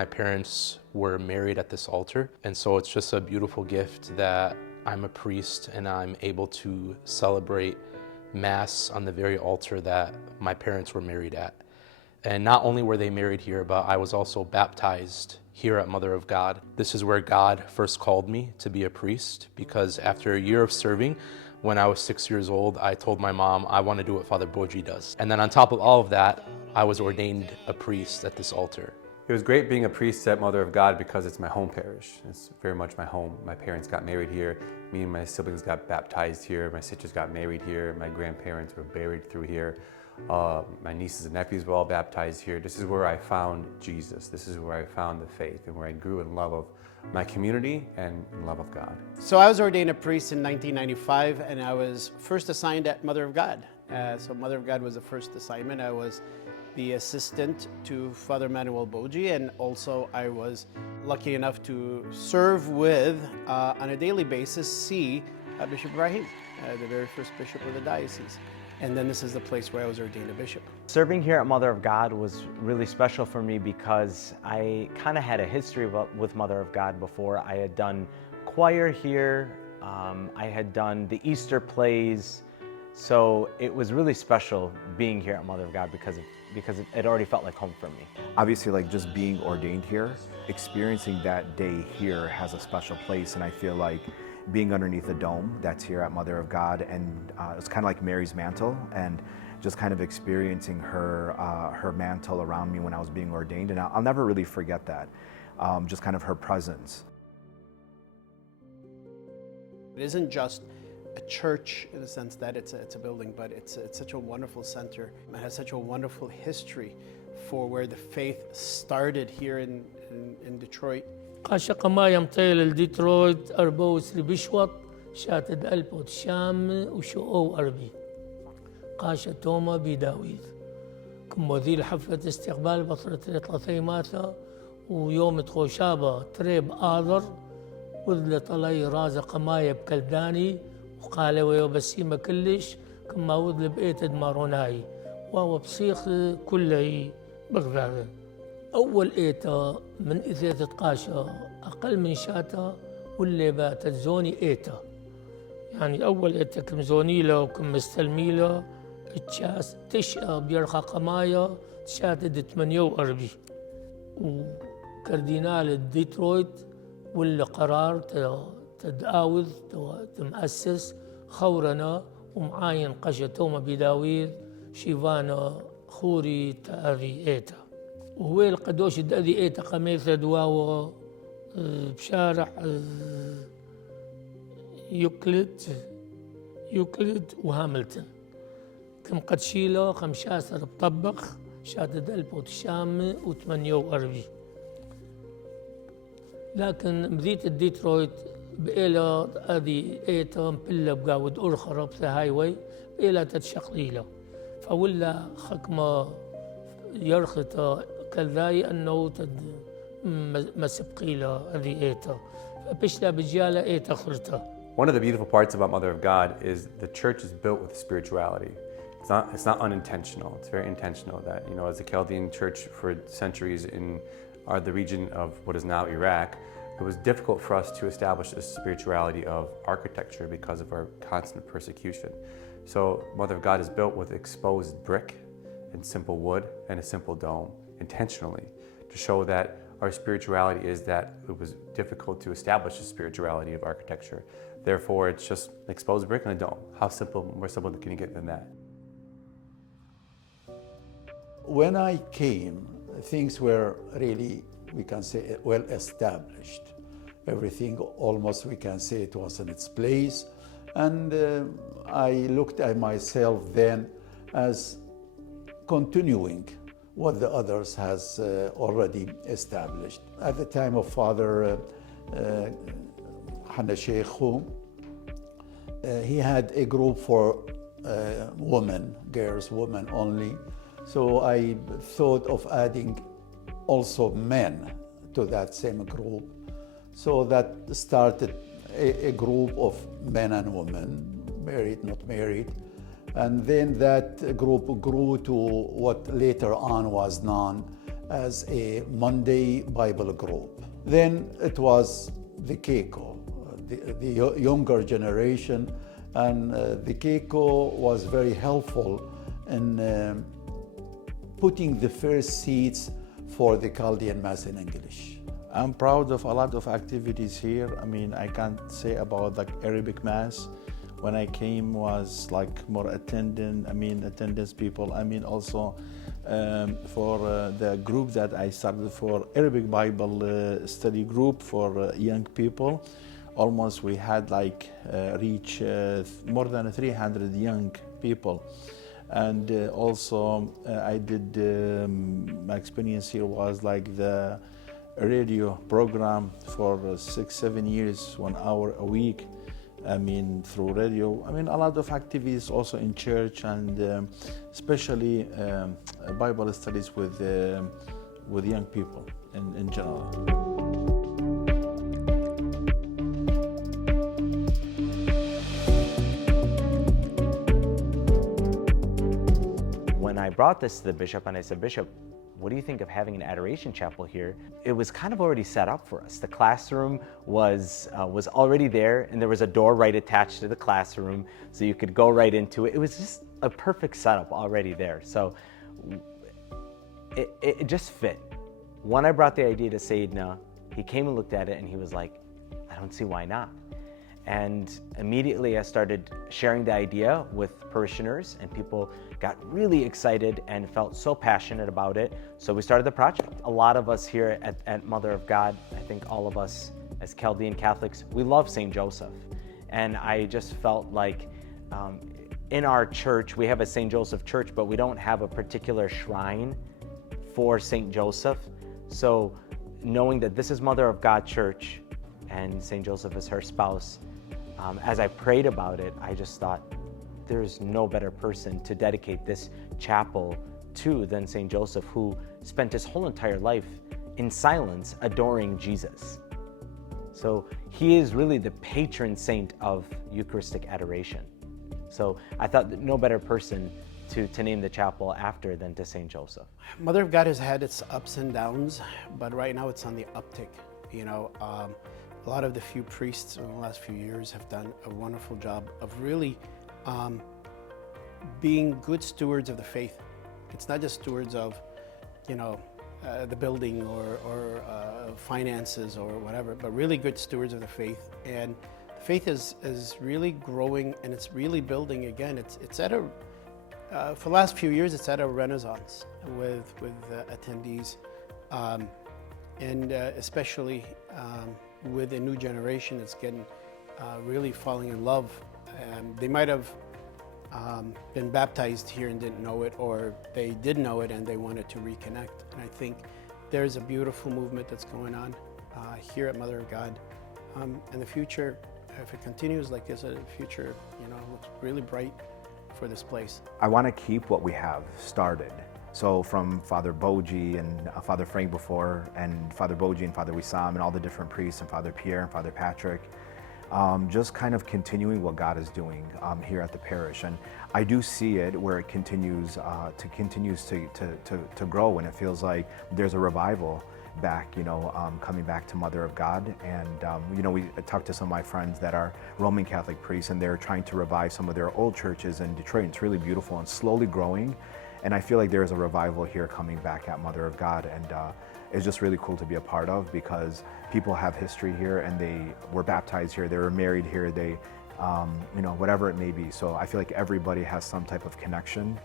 my parents were married at this altar. And so it's just a beautiful gift that I'm a priest and I'm able to celebrate Mass on the very altar that my parents were married at. And not only were they married here, but I was also baptized here at Mother of God. This is where God first called me to be a priest, because after a year of serving, when I was 6 years old, I told my mom, I want to do what Father Boji does. And then on top of all of that, I was ordained a priest at this altar. It was great being a priest at Mother of God because it's my home parish. It's very much my home. My parents got married here. Me and my siblings got baptized here. My sisters got married here. My grandparents were buried through here. My nieces and nephews were all baptized here. This is where I found Jesus. This is where I found the faith and where I grew in love of my community and in love of God. So I was ordained a priest in 1995, and I was first assigned at Mother of God. So Mother of God was the first assignment. I was the assistant to Father Manuel Boji, and also I was lucky enough to serve with, on a daily basis, see Bishop Ibrahim, the very first bishop of the diocese. And then this is the place where I was ordained a bishop. Serving here at Mother of God was really special for me because I kind of had a history with Mother of God before. I had done choir here, I had done the Easter plays, so it was really special being here at Mother of God because it already felt like home for me. Obviously, like just being ordained here, experiencing that day here has a special place, and I feel like being underneath the dome that's here at Mother of God, and it's kind of like Mary's mantle, and just kind of experiencing her mantle around me when I was being ordained, and I'll never really forget that, just kind of her presence. It isn't just a church in the sense that it's a building, but it's such a wonderful center. It has such a wonderful history for where the faith started here in Detroit. قاشا قمايم طيل الديترويت أربوس لبشوط شاتد ألبوت شام وشؤو أربي قاشا توما بداويد كم ذي الحفلة استقبال بطرة ثلاثة ماثا ويوم تخوشابة تريب آذر وذل طلي رازة قماية بكلداني وقال ويو بسيمة كلش كما وذل بقيتد ماروناي وهو بصيخ كله بغداد. أول إيتا من إثيثة قاشا أقل من شاتا واللي باتت زوني إيتا، يعني أول إيتا كم زونيلا وكم مستلميلا تشاس تشا بيرخى قمايا تشاتد 48 وكاردينال ديترويت واللي قرار تداوذ تمأسس خورنا ومعاين قشا توما بداويد شيفانا خوري تأذي إيتا وهو القدوش دأذي إيتا قميثة دواوة بشارع يوكليد وهاملتون كم قد شيلو 15 بطبخ شاتد ألبوت الشام و48 لكن مذيت الديترويت بإيلا هذه إيتا مبلا بقاود أرخرة بثهايوي بإيلا تتشقليلا فولا خكمة يرخط كالذاي أنه مسبقيلا هذه إيتا فبشلا بجالة إيتا خرطة. One of the beautiful parts about Mother of God is the church is built with spirituality. It's not unintentional. It's very intentional that, you know, as the Chaldean church for centuries in the region of what is now Iraq, it was difficult for us to establish a spirituality of architecture because of our constant persecution. So Mother of God is built with exposed brick and simple wood and a simple dome, intentionally, to show that our spirituality is that it was difficult to establish a spirituality of architecture. Therefore, it's just an exposed brick and a dome. How simple, more simple can you get than that? When I came, things were really, we can say, well established. Everything almost, we can say, it was in its place. And I looked at myself then as continuing what the others has already established. At the time of Father Hana Sheikh, he had a group for women, girls, women only. So I thought of adding also men to that same group. So that started a group of men and women, married, not married. And then that group grew to what later on was known as a Monday Bible group. Then it was the Keiko, the younger generation, and the Keiko was very helpful in putting the first seeds for the Chaldean Mass in English. I'm proud of a lot of activities here. I mean, I can't say about the Arabic Mass. When I came was like more attendance people. I mean also for the group that I started for Arabic Bible study group for young people. Almost we had like reach more than 300 young people. And also I did, my experience here was like the radio program for 6-7 years, 1 hour a week. I mean, through radio. I mean, a lot of activities also in church, and especially Bible studies with young people in general. When I brought this to the bishop and I said, "Bishop, what do you think of having an adoration chapel here?" It was kind of already set up for us. The classroom was already there, and there was a door right attached to the classroom, so you could go right into it. It was just a perfect setup already there. So it just fit. When I brought the idea to Sayyidina, he came and looked at it, and he was like, "I don't see why not." And immediately I started sharing the idea with parishioners, and people got really excited and felt so passionate about it. So we started the project. A lot of us here at Mother of God, I think all of us as Chaldean Catholics, we love St. Joseph. And I just felt like in our church, we have a St. Joseph church, but we don't have a particular shrine for St. Joseph. So knowing that this is Mother of God Church and St. Joseph is her spouse, as I prayed about it, I just thought, there's no better person to dedicate this chapel to than St. Joseph, who spent his whole entire life in silence adoring Jesus. So he is really the patron saint of Eucharistic adoration. So I thought that no better person to name the chapel after than to St. Joseph. Mother of God has had its ups and downs, but right now it's on the uptick. You know, a lot of the few priests in the last few years have done a wonderful job of really being good stewards of the faith. It's not just stewards of, you know, the building or finances or whatever, but really good stewards of the faith. And the faith is really growing, and it's really building again. It's at a for the last few years, it's at a renaissance with attendees, and especially with a new generation that's getting really falling in love. They might have been baptized here and didn't know it, or they did know it and they wanted to reconnect. And I think there's a beautiful movement that's going on here at Mother of God. And the future, if it continues like this, the future, you know, looks really bright for this place. I want to keep what we have started. So from Father Boji and Father Frank before, and Father Boji and Father Wissam and all the different priests, and Father Pierre and Father Patrick, just kind of continuing what God is doing here at the parish. And I do see it where it continues to grow, and it feels like there's a revival back, you know, coming back to Mother of God. And you know, we talked to some of my friends that are Roman Catholic priests, and they're trying to revive some of their old churches in Detroit. And it's really beautiful and slowly growing. And I feel like there's a revival here coming back at Mother of God, and it's just really cool to be a part of, because people have history here, and they were baptized here, they were married here, they, you know, whatever it may be. So I feel like everybody has some type of connection.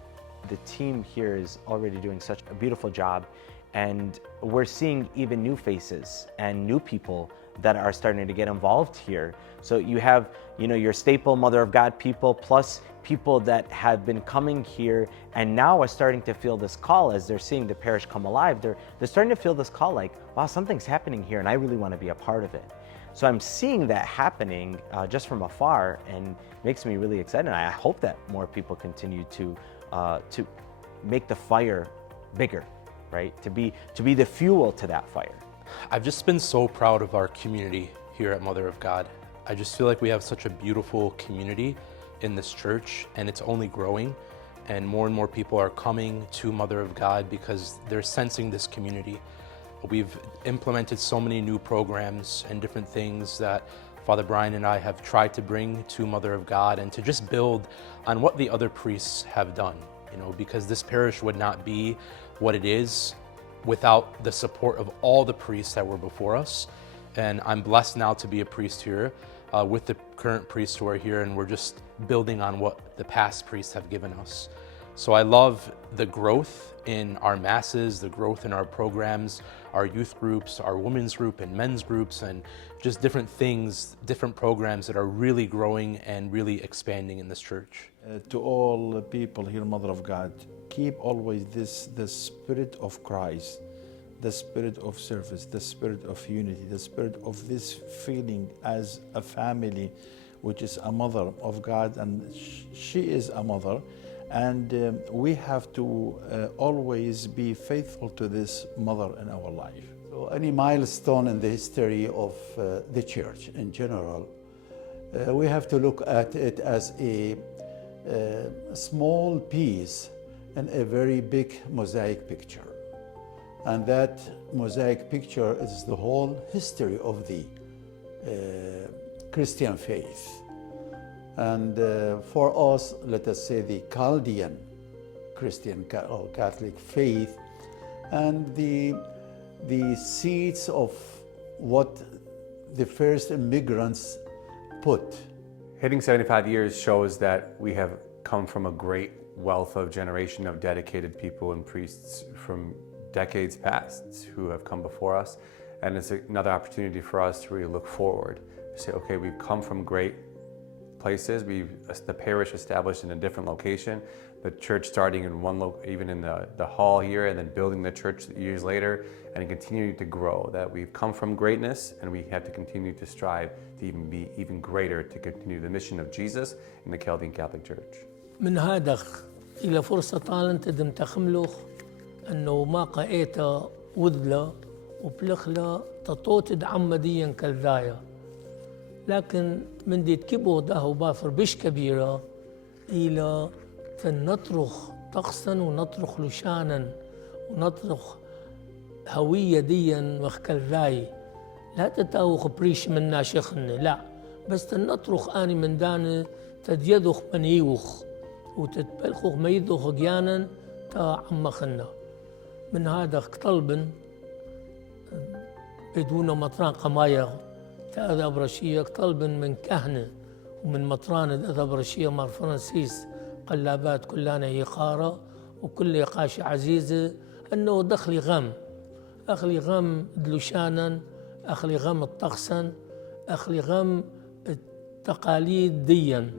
The team here is already doing such a beautiful job, and we're seeing even new faces and new people that are starting to get involved here. So you have, you know, your staple Mother of God people, plus people that have been coming here and now are starting to feel this call as they're seeing the parish come alive. They're starting to feel this call like, wow, something's happening here and I really want to be a part of it. So I'm seeing that happening just from afar, and it makes me really excited. And I hope that more people continue to make the fire bigger, right? To be the fuel to that fire. I've just been so proud of our community here at Mother of God. I just feel like we have such a beautiful community in this church, and it's only growing. and more people are coming to Mother of God because they're sensing this community. We've implemented so many new programs and different things that Father Brian and I have tried to bring to Mother of God and to just build on what the other priests have done, because this parish would not be what it is without the support of all the priests that were before us. And I'm blessed now to be a priest here with the current priests who are here, and we're just building on what the past priests have given us. So I love the growth in our masses, the growth in our programs, our youth groups, our women's group and men's groups, and just different things, different programs that are really growing and really expanding in this church. To all people here, Mother of God, keep always the spirit of Christ, the spirit of service, the spirit of unity, the spirit of this feeling as a family, which is a mother of God, and she is a mother. And we have to always be faithful to this mother in our life. So any milestone in the history of the church in general, we have to look at it as a small piece in a very big mosaic picture. And that mosaic picture is the whole history of the Christian faith. And for us, let us say the Chaldean Christian or Catholic faith, and the seeds of what the first immigrants put. Hitting 75 years shows that we have come from a great wealth of generation of dedicated people and priests from decades past who have come before us. And it's another opportunity for us to really look forward, to say, okay, we've come from great places. The parish established in a different location, the church starting in even in the hall here, and then building the church years later, and continuing to grow. That we've come from greatness, and we have to continue to strive to even be even greater, to continue the mission of Jesus in the Chaldean Catholic Church. من هادخ إلى فرصة طالنت دم تخملخ أنه ما قائتا وذلا وبلخلا تطوت عمديا كالذايا، لكن من ديت كبو داهو باثر بش كبيرة إلى تنطرخ طقسا ونطرخ لشانا ونطرخ هوية ديا وخكالذاي، لا تتاوخ بريش من ناشخن، لا بس تنطرخ آني من دان تديدخ من يوخ وتتبلخ ما يدخ جيانا تا عمخنا. من هذا طلبا بدون مطران قمايا تا أبرشية طلبا من كهنة ومن مطران أبرشية مار فرانسيس قلابات كلنا يقارة وكل يقاش عزيزة أنه دخلي غم أخلي غم دلوشانا أخلي غم الطقسا أخلي غم التقاليد ديا.